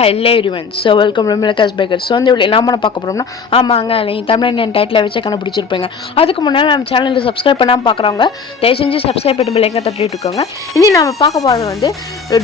Hello everyone, so welcome to Milka's Baker. So இந்த வீடியோல நாம என்ன பார்க்க போறோம்னா ஆமாங்க நீங்க தமிழ்ல டைட்டில் வச்சு கண்டுபிடிச்சிருப்பீங்க. அதுக்கு முன்னாடி நம்ம சேனலை சப்ஸ்கிரைப் பண்ணாம பார்க்குறவங்க தயவு செஞ்சு சப்ஸ்கிரைப் பண்ணி பெல் ஐகானை தட்டிட்டு இருக்கோங்க. இனி நாம பார்க்க போறது வந்து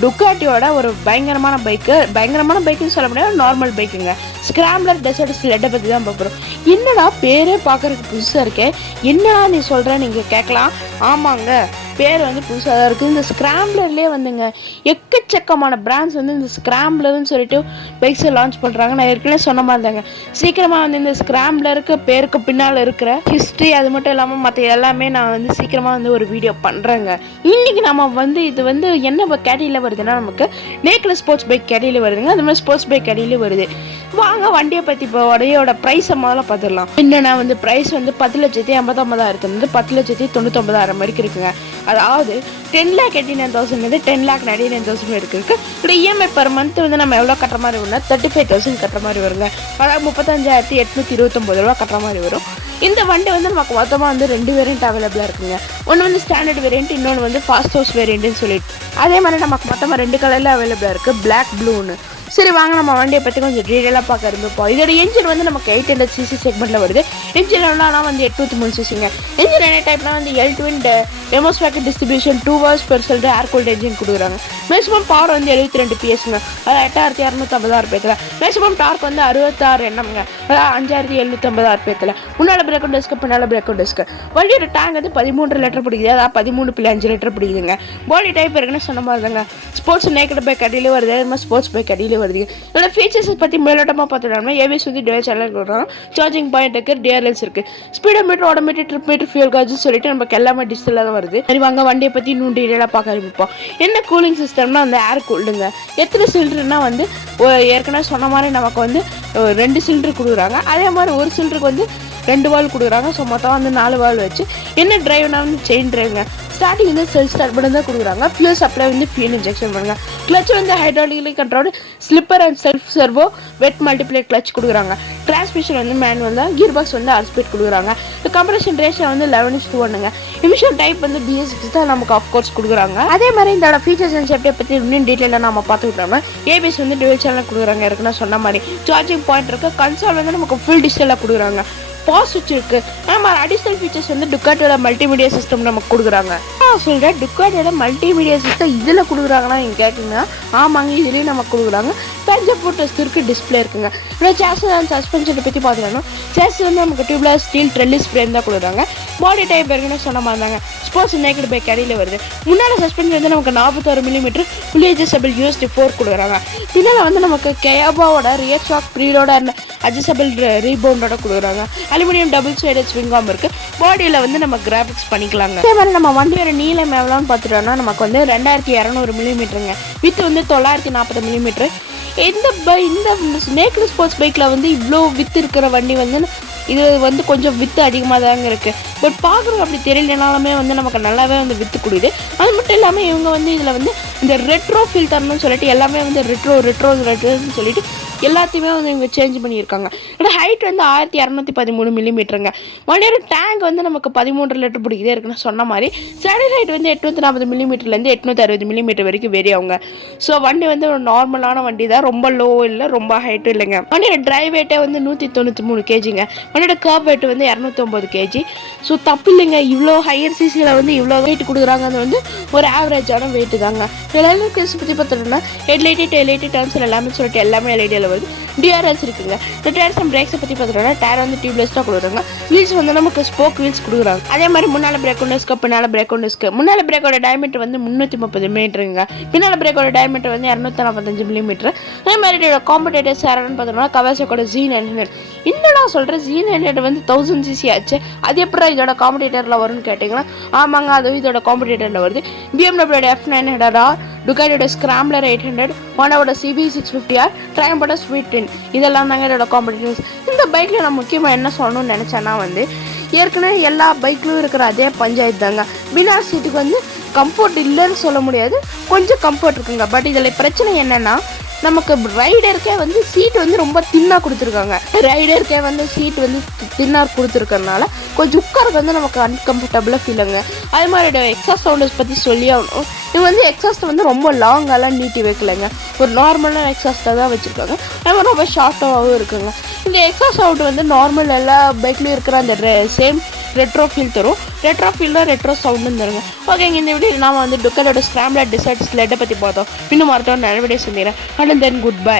டுக்காட்டியோட ஒரு பயங்கரமான பைக்குன்னு சொல்ல முடியாது, நார்மல் பைக்குங்க. ஸ்கிராம்ப்ளர் டெசர்ட் ஸ்லெட்டை பற்றி தான் பார்க்குறோம். என்னடா பேரே பார்க்கறதுக்கு புதுசாக இருக்கே, என்னடா நீ சொல்கிற நீங்கள் கேட்கலாம். ஆமாங்க, பேர் வந்து புதுசாக தான் இருக்குது. இந்த ஸ்கிராம்ப்ளர்லேயே வந்துங்க எக்கச்சக்கமான பிராண்ட்ஸ் வந்து இந்த ஸ்கிராம்ப்ளர்னு சொல்லிட்டு பைக்ஸை லான்ச் பண்ணுறாங்க. நான் ஏற்கனவே சொன்ன மாதிரி தாங்க, சீக்கிரமாக வந்து இந்த ஸ்கிராம்ப்ளருக்கு பேருக்கு பின்னால் இருக்கிற ஹிஸ்ட்ரி அது மட்டும் இல்லாமல் மற்ற எல்லாமே நான் வந்து சீக்கிரமாக வந்து ஒரு வீடியோ பண்ணுறேங்க. இன்றைக்கி நம்ம வந்து இது வந்து என்ன கேட்டகரியில் வருதுன்னா, நமக்கு நேக்கில் ஸ்போர்ட்ஸ் பைக் கேட்டகரியில் வருதுங்க. அது மாதிரி ஸ்போர்ட்ஸ் பைக் கேட்டகரியில் வருது. வாங்க வண்டியை பற்றி இப்போ வண்டியோட ப்ரைஸை முதல்ல பார்த்துடலாம். என்னென்னா வந்து ப்ரைஸ் வந்து 10,89,000 வந்து 10,99,000 வரைக்கும் இருக்குங்க. அதாவது 10,89,000 வந்து 10,99,000 இருக்கு. இஎம்ஐ பர் மந்த் வந்து நம்ம எவ்வளோ கட்டுற மாதிரி வரும்னா 35,000 கட்டுற மாதிரி வருங்க. அதாவது 35,829 ரூபா கட்டுற மாதிரி வரும். இந்த வண்டி வந்து நமக்கு மொத்தமாக வந்து 2 வேரியண்ட் அவைலபிளாக இருக்குங்க. ஒன்று வந்து ஸ்டாண்டர்ட் வேரியண்ட், இன்னொன்று வந்து ஃபாஸ்ட் ஹவுஸ் வேரியண்ட்னு சொல்லிட்டு. அதே மாதிரி நமக்கு மொத்தமாக 2 கலரில் அவைலபிளாக இருக்குது, பிளாக் ப்ளூன்னு. சரி வாங்க நம்ம வண்டியை பற்றி கொஞ்சம் டீட்டெயிலாக பார்க்க இருந்துப்போம். இதோட என்ஜின் வந்து நமக்கு 800cc செக்மெண்ட்டில் வருது. என்ஜின் எவ்வளோனா வந்து 803cc. என்ஜின் என்ன டைப்னா வந்து எல்-ட்வின் டெமோஸ்பேக் distribution 2 hours per cylinder air cooled engine கொடுக்குறாங்க. மேக்ஸிமம் பவர் வந்து 72 PSங்க, அதாவது 8,250 RPM. மேக்ஸிமம் டார்க் வந்து 66 Nmங்க, அதாவது 5,750 RPM. முன்னால் பிரேக் டிஸ்க், பின்னால் பிரேக் டிஸ்க். வண்டியோட டேங்க் வந்து 13 லிட்டர் பிடிக்குது, அதாவது 13.5 லிட்டர் பிடிக்குதுங்க. பாடி டைப் இருக்குன்னு சொன்ன மாதிரி தாங்க. ஸ்போர்ட்ஸ் நேக்கட் பைக் அடியிலே வருது, அது மாதிரி ஸ்போர்ட்ஸ் பைக் அடியிலே வருது. இதோட ஃபீச்சர்ஸ் பற்றி மேலோட்டமாக பார்த்துட்டோம்னா ஏபிஎஸ் வந்து டிவைஸ் சேனல் கொடுக்குறாங்க, சார்ஜிங் பாயிண்ட் இருக்குது, டிஆர்எல்ஸ் இருக்குது, speedometer, automatic, trip meter, fuel காஜ்னு சொல்லிட்டு நமக்கு எல்லாமே டிஜிட்டலாக தான் வருது. சரி வாங்க வண்டியை பற்றி இன்னும் டீட்டெயிலாக பார்க்க ஆரம்பிப்போம். என்ன கூலிங் சிஸ்டம்னா அந்த ஏர் கூல்டுங்க. எத்தனை சிலிண்டர்னா வந்து ஏற்கனவே சொன்ன மாதிரி நமக்கு வந்து 2 சிலிண்டர் கொடுக்குறாங்க. அதே மாதிரி ஒரு சிலிண்டருக்கு வந்து 2 வால் கொடுக்குறாங்க. ஸோ மொத்தம் வந்து 4 வால் வச்சு. என்ன டிரைவ்னா வந்து செயின் டிரைவுங்க. ஸ்டார்டிங் வந்து செல்ஃப் ஸ்டார்ட் பண்ணி தான் கொடுக்குறாங்க. ஃபியூல் சப்ளை வந்து ஃபியூல் இன்ஜெக்ஷன் பண்ணுங்க. கிளச் வந்து hydraulically controlled slipper and self servo wet multiplate clutch கொடுக்குறாங்க. டிரான்ஸ்மிஷன் வந்து மேனுவல் தான். கியர் பாக்ஸ் வந்து 6 ஸ்பீட் கொடுக்குறாங்க. கம்ப்ரஷன் ரேஷியோ வந்து 11:1ங்க. எமிஷன் டைப் வந்து BS6 தான் நமக்கு ஆஃப்கோர்ஸ் கொடுக்குறாங்க. அதே மாதிரி இதோட ஃபீச்சர்ஸ் அண்ட் சேஃப்டியை பற்றி இன்னும் டீட்டெயிலாக நம்ம பார்த்துக்கிட்டோம்னா ஏபிஎஸ் வந்து டுவெல் சேனல் கொடுக்குறாங்க. இருக்குன்னா சொன்ன மாதிரி சார்ஜிங் பாயிண்ட் இருக்குது. கன்சோல் வந்து நமக்கு ஃபுல் டிஜிட்டலாக கொடுக்குறாங்க. பாஸ் சுவிட்ச் இருக்கு. நம்ம அடிஷனல் ஃபீச்சர்ஸ் வந்து டுக்காட்டியோட மல்டிமீடியா சிஸ்டம் நமக்கு கொடுக்குறாங்க. நான் சொல்கிறேன், டுக்காட்டியோட மல்டிமீடியா சிஸ்டம் இதில் கொடுக்குறாங்கன்னா நீங்கள் கேட்குங்க. ஆமாங்க, இதுலேயும் நமக்கு கொடுக்குறாங்க. பஞ்சர் ஃபோட்டோஸ் இருக்குது, டிஸ்பிளே இருக்குங்க. இப்போ சேஸ் அண்ட் சஸ்பென்ஷனை பற்றி பார்த்துக்கணும். சேஸ் வந்து நமக்கு டியூப்லெஸ் ஸ்டீல் ட்ரெல்லிஸ் ஃப்ரேம் தான் கொடுக்குறாங்க. பாடி டைப் இருக்குன்னு சொன்ன மாதிரி தாங்க ஸ்போர்ட்ஸ் நேக்கட் பைக் அடியில் வருது. முன்னால் சஸ்பென்ஷன் வந்து நமக்கு 41 mm ஃபுல்லி அட்ஜஸ்டபிள் USD4 கொடுக்குறாங்க. பின்னால் வந்து நமக்கு கயாபாவோட ரியர் ஷாக் ப்ரீலோட அட்ஜஸ்டபிள் ரீபவுண்டோட கொடுக்குறாங்க. Aluminium double sided swing arm இருக்குது. பாடியில் வந்து நம்ம கிராஃபிக்ஸ் பண்ணிக்கலாங்க. அதே மாதிரி நம்ம வண்டியோட நீளம் எவ்வளோன்னு பார்த்துட்டோம்னா நமக்கு வந்து 2200 mm, வித்து வந்து 940 mm. இந்த நேக்கட் ஸ்போர்ட்ஸ் பைக்கில் வந்து இவ்வளோ வித்து இருக்கிற வண்டி வந்து இது வந்து கொஞ்சம் வித்து அதிகமாக தாங்க இருக்குது. பட் பார்க்குறோம் அப்படி தெரியலனாலுமே வந்து நமக்கு நல்லாவே வந்து வித்து கொடுக்குது. அது மட்டும் இல்லாமல் இவங்க வந்து இதில் வந்து இந்த ரெட்ரோ ஃபீல் தரணும்னு சொல்லிட்டு எல்லாமே வந்து ரெட்ரோன்னு சொல்லிட்டு எல்லாத்தையுமே வந்து இவங்க சேஞ்ச் பண்ணியிருக்காங்க. இதோட ஹைட் வந்து 1213 mm. வண்டியோட டேங்க் வந்து நமக்கு 13 லிட்டர் பிடிக்குதே இருக்குன்னு சொன்ன மாதிரி. சைடு ஹைட் வந்து 840 mm-லேருந்து 860 mm வரைக்கும் வேரி ஆகுங்க. ஸோ வண்டி வந்து ஒரு நார்மலான வண்டி தான், ரொம்ப லோ இல்லை, ரொம்ப ஹைட்டும் இல்லைங்க. வண்டியோட டிரைவ் வெயிட்டே வந்து 193 kgங்க. வண்டியோட கர்ப் வெயிட் வந்து 209 kg. ஸோ தப்பு இல்லைங்க, இவ்வளோ ஹையர் சிசியில் வந்து இவ்வளோ வெயிட் கொடுக்குறாங்க. அது வந்து ஒரு ஆவரேஜான வெயிட் தாங்க. எல்லாமே கேஸ் பற்றி பார்த்துட்டோம்னா ஹெட்லைட்டு, டெய்லைட்டு, டர்ன்ஸ் எல்லாமே சொல்லிட்டு எல்லாமே எல்இடியில் வருது. டிஆர்எல்ஸ் இருக்குங்க. இந்த டயர்ஸ் அண்ட் பிரேக்ஸை பற்றி பார்த்துட்டோம்னா டயர் வந்து டியூப்லெஸ் தான் கொடுக்குறாங்க. வீல்ஸ் வந்து நமக்கு ஸ்போக் வீல்ஸ் கொடுக்குறாங்க. அதே மாதிரி முன்னால் பிரேக் டிஸ்க், பின்னால் பிரேக் டிஸ்க். முன்னால் பிரேக்கோட டயமீட்டர் வந்து 330 mm, பின்னால் பிரேக்கோட டயமீட்டர் வந்து 245 mm. அதே மாதிரி காம்படேட்டர்ஸ் யாருன்னு பார்த்தோம்னா கவாசாக்கியோட Z900. என்னடா சொல்கிறேன், Z900 வந்து 1000cc ஆச்சு, அது எப்படி இதோட காம்படேட்டரில் வரும்னு கேட்டிங்கன்னா ஆமாங்க, அதுவும் இதோட காம்படேட்டரில் வருது. BMW F900R, டுக்காட்டியோட ஸ்கிராம்ப்ளர் 800, ஹோண்டாவோட CB650R, ட்ரையம்போட ஸ்வீட் 10, இதெல்லாம் தாங்க இதோட காம்படிட்டர்ஸ். இந்த பைக்கில் நான் முக்கியமாக என்ன சொல்லணும்னு நினச்சேன்னா வந்து ஏற்கனவே எல்லா பைக்லையும் இருக்கிற அதே பஞ்சாயத்து தாங்க. பின்னாடி சீட்டுக்கு வந்து கம்ஃபர்ட் இல்லைன்னு சொல்ல முடியாது, கொஞ்சம் கம்ஃபர்ட் இருக்குங்க. பட் இதில் பிரச்சனை என்னென்னா நமக்கு ரைடருக்கே வந்து சீட் வந்து ரொம்ப தின்னாக கொடுத்துருக்காங்க. ரைடருக்கே வந்து சீட் வந்து தின்னாக கொடுத்துருக்கறனால கொஞ்சம் உட்காருக்கு வந்து நமக்கு அன்கம்ஃபர்டபுளாக ஃபீல் ஆகுங்க. அதே மாதிரி எக்ஸாஸ்ட் சவுண்டர்ஸ் பற்றி சொல்லி ஆகணும். இது வந்து எக்ஸாஸ்ட் வந்து ரொம்ப லாங்கெல்லாம் நீட்டி வைக்கலைங்க, ஒரு நார்மலான எக்ஸாஸ்ட்டாக தான் வச்சுருக்காங்க. அது மாதிரி ரொம்ப ஷார்ட்டாகவும் இருக்குங்க. இந்த எக்ஸாஸ்ட் சவுண்ட் வந்து நார்மல் எல்லா பைக்லேயும் இருக்கிற அந்த சேம் ரெட்ரோ ஃபீல் தரும். ரெட்ரோ ஃபீல்னால் ரெட்ரோ சவுண்டுன்னு தருங்க. ஓகேங்க, இந்த வீடியோ நாம் வந்து டுக்காட்டியோட ஸ்கிராம்பிளர் டெசர்ட் ஸ்லெட்டை பற்றி பார்த்தோம். இன்னும் மறத்தோம் நல்ல வீடியோ செஞ்சுக்கிறேன். And then good by.